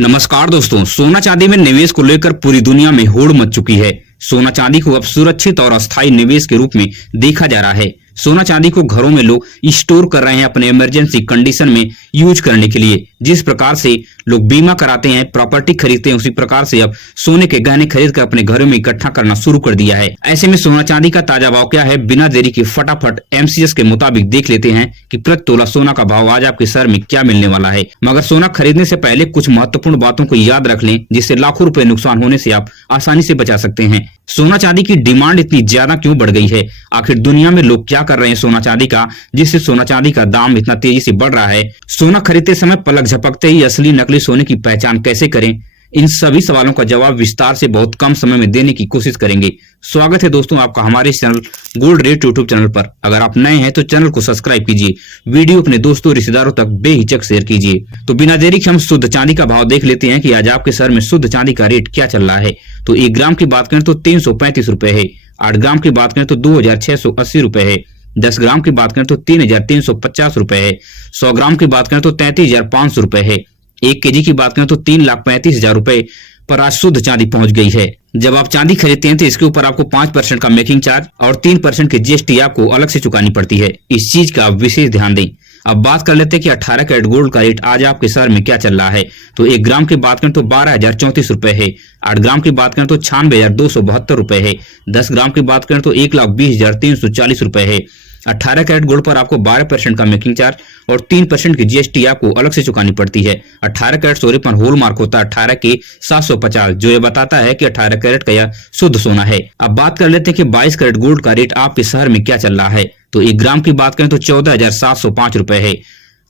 नमस्कार दोस्तों, सोना चांदी में निवेश को लेकर पूरी दुनिया में होड़ मच चुकी है। सोना चांदी को अब सुरक्षित और अस्थायी निवेश के रूप में देखा जा रहा है। सोना चांदी को घरों में लोग स्टोर कर रहे हैं अपने इमरजेंसी कंडीशन में यूज करने के लिए। जिस प्रकार से लोग बीमा कराते हैं, प्रॉपर्टी खरीदते हैं, उसी प्रकार से अब सोने के गहने खरीद कर अपने घरों में इकट्ठा करना शुरू कर दिया है। ऐसे में सोना चांदी का ताजा भाव क्या है, बिना देरी के फटाफट एमसीएक्स के मुताबिक देख लेते हैं कि प्रति तोला सोना का भाव आज आपके शहर में क्या मिलने वाला है। मगर सोना खरीदने से पहले कुछ महत्वपूर्ण बातों को याद रख लें, जिससे लाखों रुपए नुकसान होने से आप आसानी से बचा सकते हैं। सोना चांदी की डिमांड इतनी ज्यादा क्यों बढ़ गई है? आखिर दुनिया में लोग क्या कर रहे हैं सोना चांदी का, जिससे सोना चांदी का दाम इतना तेजी से बढ़ रहा है? सोना खरीदते समय पलक झपकते ही असली नकली सोने की पहचान कैसे करें? इन सभी सवालों का जवाब विस्तार से बहुत कम समय में देने की कोशिश करेंगे। स्वागत है दोस्तों आपका हमारे इस channel gold rate YouTube channel पर। अगर आप नए हैं तो चैनल को सब्सक्राइब कीजिए, वीडियो अपने दोस्तों रिश्तेदारों तक बेहिचक शेयर कीजिए। तो बिना देरी के हम शुद्ध चांदी का भाव देख लेते हैं कि आज आपके शहर में शुद्ध चांदी का रेट क्या चल रहा है। तो 1 ग्राम की बात करें तो 335 रुपए है। 8 ग्राम की बात करें तो 2680 रुपए है। 10 ग्राम की बात करें तो 3350 रुपए है। 100 ग्राम की बात करें तो 33,500 रुपए है। 1 केजी की बात करें तो 3,35,000 रुपए पर आज शुद्ध चांदी पहुंच गई है। जब आप चांदी खरीदते हैं तो इसके ऊपर आपको 5% का मेकिंग चार्ज और 3% की जीएसटी आपको अलग से चुकानी पड़ती है। इस चीज का आप विशेष ध्यान दें। अब बात कर लेते हैं कि 18 कैरेट गोल्ड का रेट आज आपके शहर में क्या चल रहा है। तो 1 ग्राम की बात करें तो 12,034 रुपए है। 8 ग्राम की बात करें तो 96,272 रुपए है। 10 ग्राम की बात करें तो 1,20,340 रुपए है। 18 कैरेट गोल्ड पर आपको 12% का मेकिंग चार्ज और 3% की जीएसटी आपको अलग से चुकानी पड़ती है। 18 कैरेट सोने पर होल मार्क होता है 18 के 750, जो ये बताता है कि 18 कैरेट का यह शुद्ध सोना है। अब बात कर लेते हैं कि 22 कैरेट गोल्ड का रेट आपके शहर में क्या चल रहा है। तो 1 ग्राम की बात करें तो 14,705 रुपए है।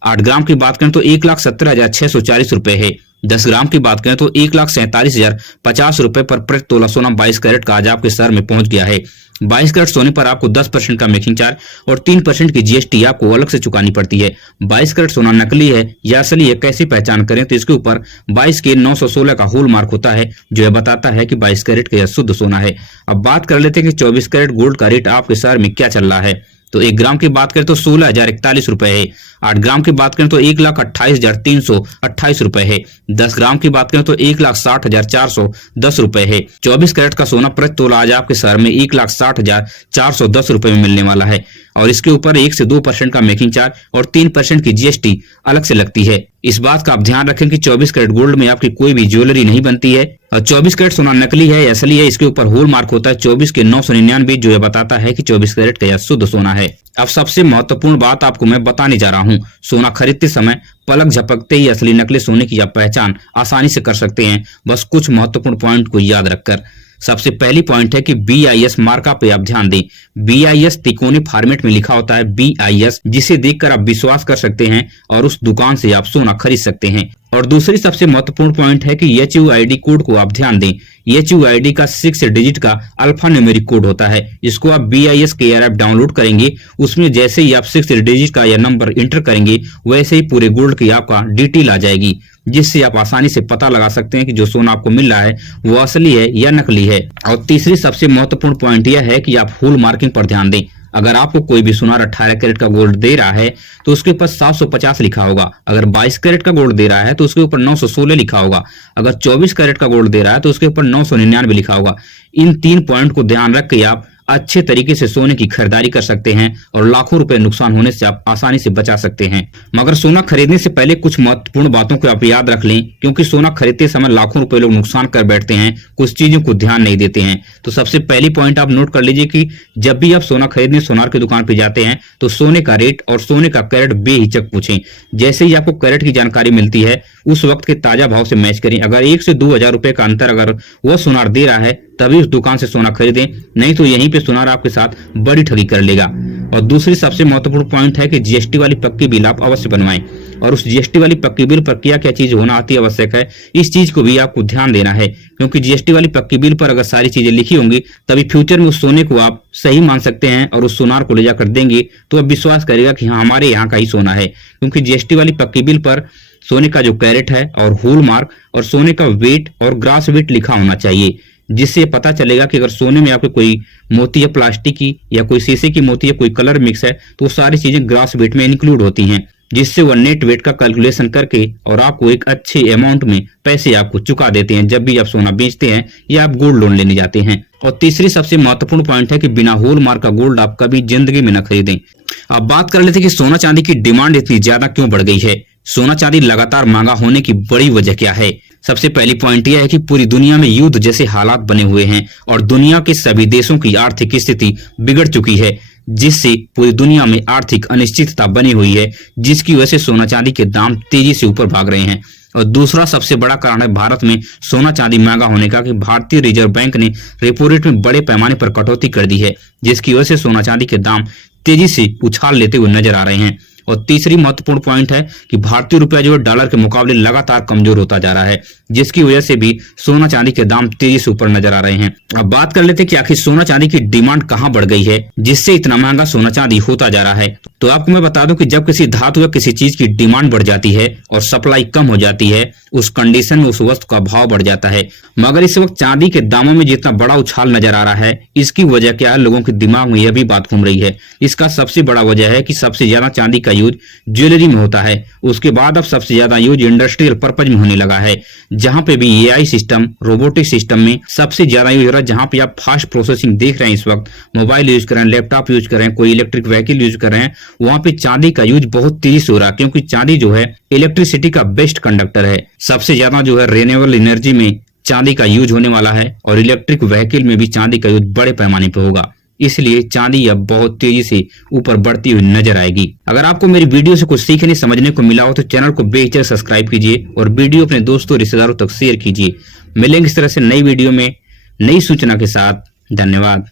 8 ग्राम की बात करें तो 1,17,640 रुपए है। 10 ग्राम की बात करें तो 1,47,050 रुपए पर प्रति तोला सोना 22 कैरेट का आज आपके शहर में पहुंच गया है। 22 कैरेट सोने पर आपको 10% का मेकिंग चार्ज और 3% की जीएसटी आपको अलग से चुकानी पड़ती है। 22 कैरेट सोना नकली है या असली है, कैसे पहचान करें? तो इसके ऊपर 22 के 916 का होल मार्क होता है, जो यह बताता है कि 22 कैरेट का यह शुद्ध सोना है। अब बात कर लेते हैं कि 24 कैरेट गोल्ड का रेट आपके शहर में क्या चल रहा है। तो 1 ग्राम की बात करें तो 16,041 रुपए है। 8 ग्राम की बात करें तो 1,28,328 रुपए है। 10 ग्राम की बात करें तो 1,60,410 रुपए है। 24 कैरेट का सोना प्रति तोला आज आपके शहर में 1,60,410 रुपए में मिलने वाला है और इसके ऊपर 1 से 2% का मेकिंग चार्ज और 3% की जीएसटी अलग से लगती है। इस बात का आप ध्यान रखें कि 24 कैरेट गोल्ड में आपकी कोई भी ज्वेलरी नहीं बनती है और 24 कैरेट सोना नकली है या असली है, इसके ऊपर होल मार्क होता है 24 के 999, जो यह बताता है कि 24 कैरेट का यह शुद्ध सोना है। अब सबसे महत्वपूर्ण बात आपको मैं बताने जा रहा हूँ। सोना खरीदते समय पलक झपकते ही असली नकली सोने की आप पहचान आसानी से कर सकते हैं, बस कुछ महत्वपूर्ण पॉइंट को याद रखकर। सबसे पहली पॉइंट है कि BIS मार्का पे आप ध्यान दें। BIS तिकोने फॉर्मेट में लिखा होता है BIS, जिसे देखकर आप विश्वास कर सकते हैं और उस दुकान से आप सोना खरीद सकते हैं। और दूसरी सबसे महत्वपूर्ण पॉइंट है कि HUID कोड को आप ध्यान दें। HUID का 6 डिजिट का अल्फा न्यूमेरिक कोड होता है। इसको आप BIS केयर ऐप डाउनलोड करेंगे, उसमें जैसे ही आप 6 डिजिट का यह नंबर इंटर करेंगे, वैसे ही पूरे गोल्ड की आपका डिटेल आ जाएगी, जिससे आप आसानी से पता लगा सकते हैं कि जो सोना आपको मिल रहा है वो असली है या नकली है। और तीसरी सबसे महत्वपूर्ण पॉइंट यह है कि आप होल मार्किंग पर ध्यान दें। अगर आपको कोई भी सुनार 18 कैरेट का गोल्ड दे रहा है तो उसके ऊपर 750 लिखा होगा। अगर 22 कैरेट का गोल्ड दे रहा है तो उसके ऊपर 916 लिखा होगा। अगर 24 कैरेट का गोल्ड दे रहा है तो उसके ऊपर 999 लिखा होगा। इन 3 पॉइंट को ध्यान रख के आप अच्छे तरीके से सोने की खरीदारी कर सकते हैं और लाखों रुपए नुकसान होने से आप आसानी से बचा सकते हैं। मगर सोना खरीदने से पहले कुछ महत्वपूर्ण बातों को आप याद रख लें, क्योंकि सोना खरीदते समय लाखों रुपए लोग नुकसान कर बैठते हैं, कुछ चीजों को ध्यान नहीं देते हैं। तो सबसे पहली पॉइंट आप नोट कर लीजिए कि जब भी आप सोना खरीदने सोनार की दुकान पर जाते हैं तो सोने का रेट और सोने का कैरेट बेहिचक पूछें। जैसे ही आपको कैरेट की जानकारी मिलती है उस वक्त के ताजा भाव से मैच करें। अगर 1 से 2,000 रुपए का अंतर अगर वह सोनार दे रहा है तभी उस दुकान से सोना खरीदें, नहीं तो यहीं पे सोनार आपके साथ बड़ी ठगी कर लेगा। और दूसरी सबसे महत्वपूर्ण पॉइंट है कि जीएसटी वाली पक्की बिल आप अवश्य बनवाएं। और उस जीएसटी वाली पक्की बिल पर क्या क्या चीज होना अति आवश्यक है, इस चीज को भी आपको ध्यान देना है, क्योंकि जीएसटी वाली पक्की बिल पर अगर सारी चीजें लिखी होंगी तभी फ्यूचर में उस सोने को आप सही मान सकते हैं और उस सोनार को ले जाकर देंगे तो अब विश्वास करेगा कि हाँ हमारे यहाँ का ही सोना है। क्योंकि जीएसटी वाली पक्की बिल पर सोने का जो कैरेट है और होल मार्क और सोने का वेट और ग्रास वेट लिखा होना चाहिए, जिससे पता चलेगा कि अगर सोने में आपके कोई मोती है प्लास्टिक की या कोई शीशे की मोती है, कोई कलर मिक्स है, तो वो सारी चीजें ग्रास वेट में इंक्लूड होती हैं। जिससे वह नेट वेट का कैलकुलेशन करके और आपको एक अच्छे अमाउंट में पैसे आपको चुका देते हैं जब भी आप सोना बेचते हैं या आप गोल्ड लोन लेने जाते हैं। और तीसरी सबसे महत्वपूर्ण पॉइंट है कि बिना हॉलमार्क का गोल्ड आप कभी जिंदगी में न खरीदें। अब बात कर लेते हैं कि सोना चांदी की डिमांड इतनी ज्यादा क्यों बढ़ गई है। सोना चांदी लगातार महंगा होने की बड़ी वजह क्या है। सबसे पहली पॉइंट यह है कि पूरी दुनिया में युद्ध जैसे हालात बने हुए हैं और दुनिया के सभी देशों की आर्थिक स्थिति बिगड़ चुकी है, जिससे पूरी दुनिया में आर्थिक अनिश्चितता बनी हुई है, जिसकी वजह से सोना चांदी के दाम तेजी से ऊपर भाग रहे हैं। और दूसरा सबसे बड़ा कारण है भारत में सोना चांदी महंगा होने का कि भारतीय रिजर्व बैंक ने रेपो रेट में बड़े पैमाने पर कटौती कर दी है, जिसकी वजह से सोना चांदी के दाम तेजी से उछाल लेते हुए नजर आ रहे हैं। और तीसरी महत्वपूर्ण पॉइंट है कि भारतीय रुपया जो है डॉलर के मुकाबले लगातार कमजोर होता जा रहा है, जिसकी वजह से भी सोना चांदी के दाम तेजी से ऊपर नजर आ रहे हैं। अब बात कर लेते हैं कि आखिर सोना चांदी की डिमांड कहां बढ़ गई है जिससे इतना महंगा सोना चांदी होता जा रहा है। तो आपको मैं बता दूं कि जब किसी धातु या किसी चीज की डिमांड बढ़ जाती है और सप्लाई कम हो जाती है, उस कंडीशन में उस वस्तु का भाव बढ़ जाता है। मगर इस वक्त चांदी के दामों में जितना बड़ा उछाल नजर आ रहा है, इसकी वजह क्या है, लोगों के दिमाग में यह भी बात घूम रही है। इसका सबसे बड़ा वजह है कि सबसे ज्यादा चांदी का यूज ज्वेलरी में होता है, उसके बाद अब सबसे ज्यादा यूज इंडस्ट्रियल पर्पज में होने लगा है, जहां पे भी एआई सिस्टम, रोबोटिक सिस्टम में सबसे ज्यादा यूज हो रहा है। जहां पे आप फास्ट प्रोसेसिंग देख रहे हैं, इस वक्त मोबाइल यूज कर रहे हैं, लैपटॉप यूज कर रहे हैं, कोई इलेक्ट्रिक व्हीकल यूज कर रहे हैं, वहां पे चांदी का यूज बहुत तेजी से हो रहा है, क्योंकि चांदी जो है इलेक्ट्रिसिटी का बेस्ट कंडक्टर है। सबसे ज्यादा जो है रिन्यूएबल एनर्जी में चांदी का यूज होने वाला है और इलेक्ट्रिक व्हीकल में भी चांदी का यूज बड़े पैमाने पर होगा, इसलिए चांदी अब बहुत तेजी से ऊपर बढ़ती हुई नजर आएगी। अगर आपको मेरी वीडियो से कुछ सीखने समझने को मिला हो तो चैनल को बेहिचक सब्सक्राइब कीजिए और वीडियो अपने दोस्तों रिश्तेदारों तक शेयर कीजिए। मिलेंगे इस तरह से नई वीडियो में नई सूचना के साथ। धन्यवाद।